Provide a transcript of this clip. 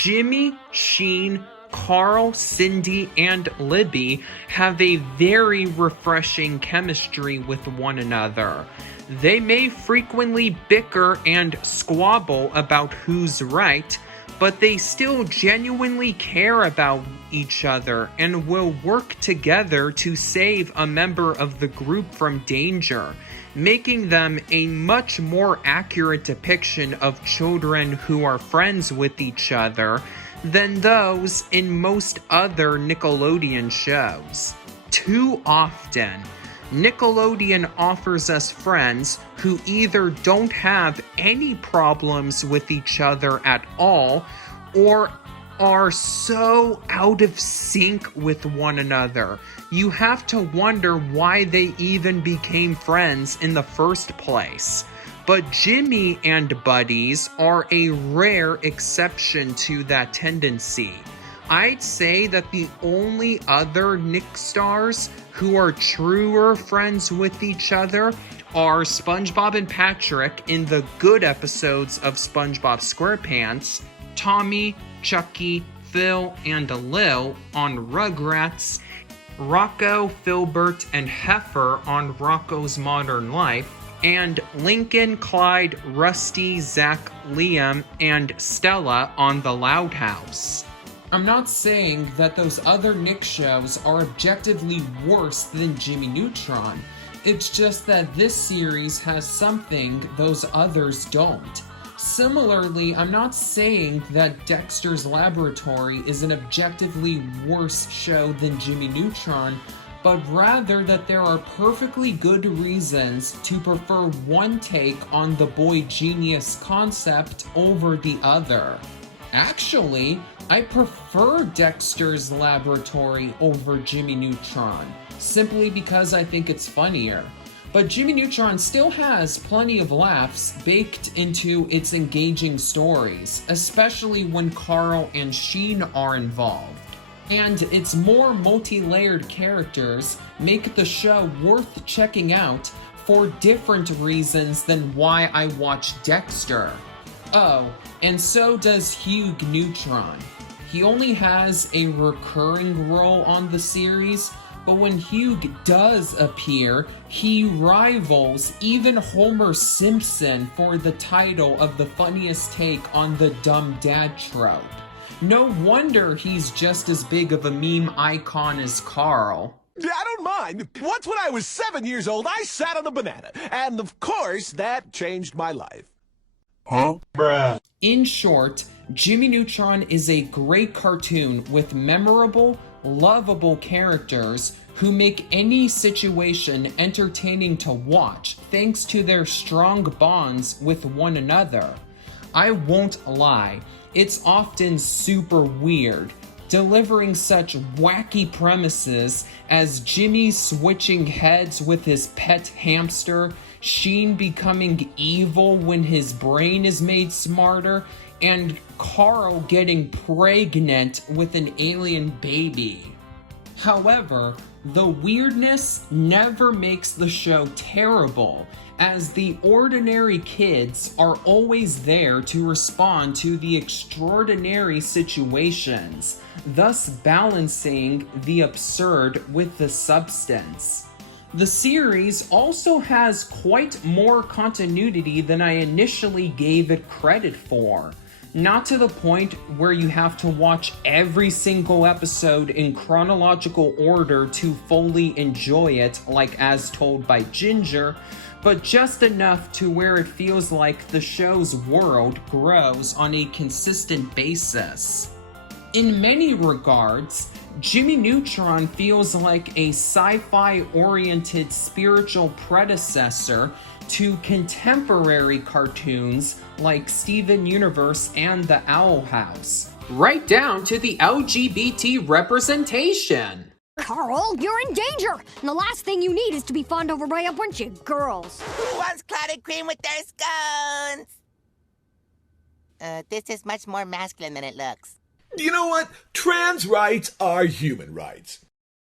Jimmy, Sheen, Carl, Cindy, and Libby have a very refreshing chemistry with one another. They may frequently bicker and squabble about who's right, but they still genuinely care about each other and will work together to save a member of the group from danger, making them a much more accurate depiction of children who are friends with each other than those in most other Nickelodeon shows. Too often, Nickelodeon offers us friends who either don't have any problems with each other at all or are so out of sync with one another. You have to wonder why they even became friends in the first place. But Jimmy and buddies are a rare exception to that tendency. I'd say that the only other Nick stars who are truer friends with each other are SpongeBob and Patrick in the good episodes of SpongeBob SquarePants, Tommy, Chucky, Phil, and Lil on Rugrats, Rocco, Filbert, and Heifer on Rocco's Modern Life, and Lincoln, Clyde, Rusty, Zach, Liam, and Stella on The Loud House. I'm not saying that those other Nick shows are objectively worse than Jimmy Neutron. It's just that this series has something those others don't. Similarly, I'm not saying that Dexter's Laboratory is an objectively worse show than Jimmy Neutron, but rather that there are perfectly good reasons to prefer one take on the boy genius concept over the other. Actually, I prefer Dexter's Laboratory over Jimmy Neutron, simply because I think it's funnier. But Jimmy Neutron still has plenty of laughs baked into its engaging stories, especially when Carl and Sheen are involved. And its more multi-layered characters make the show worth checking out for different reasons than why I watch Dexter. Oh, and so does Hugh Neutron. He only has a recurring role on the series, but when Hugh does appear, he rivals even Homer Simpson for the title of the funniest take on the dumb dad trope. No wonder he's just as big of a meme icon as Carl. I don't mind. Once when I was 7 years old, I sat on a banana. And of course, that changed my life. Huh? Bruh. In short, Jimmy Neutron is a great cartoon with memorable, lovable characters who make any situation entertaining to watch thanks to their strong bonds with one another. I won't lie, it's often super weird, delivering such wacky premises as Jimmy switching heads with his pet hamster, Sheen becoming evil when his brain is made smarter, and Carl getting pregnant with an alien baby. However, the weirdness never makes the show terrible, as the ordinary kids are always there to respond to the extraordinary situations, thus balancing the absurd with the substance. The series also has quite more continuity than I initially gave it credit for. Not to the point where you have to watch every single episode in chronological order to fully enjoy it, like As Told by Ginger, but just enough to where it feels like the show's world grows on a consistent basis. In many regards, Jimmy Neutron feels like a sci-fi oriented spiritual predecessor to contemporary cartoons like Steven Universe and The Owl House, right down to the LGBT representation. Carl, you're in danger! And the last thing you need is to be fawned over by a bunch of girls. Who wants clotted cream with their scones? This is much more masculine than it looks. You know what? Trans rights are human rights.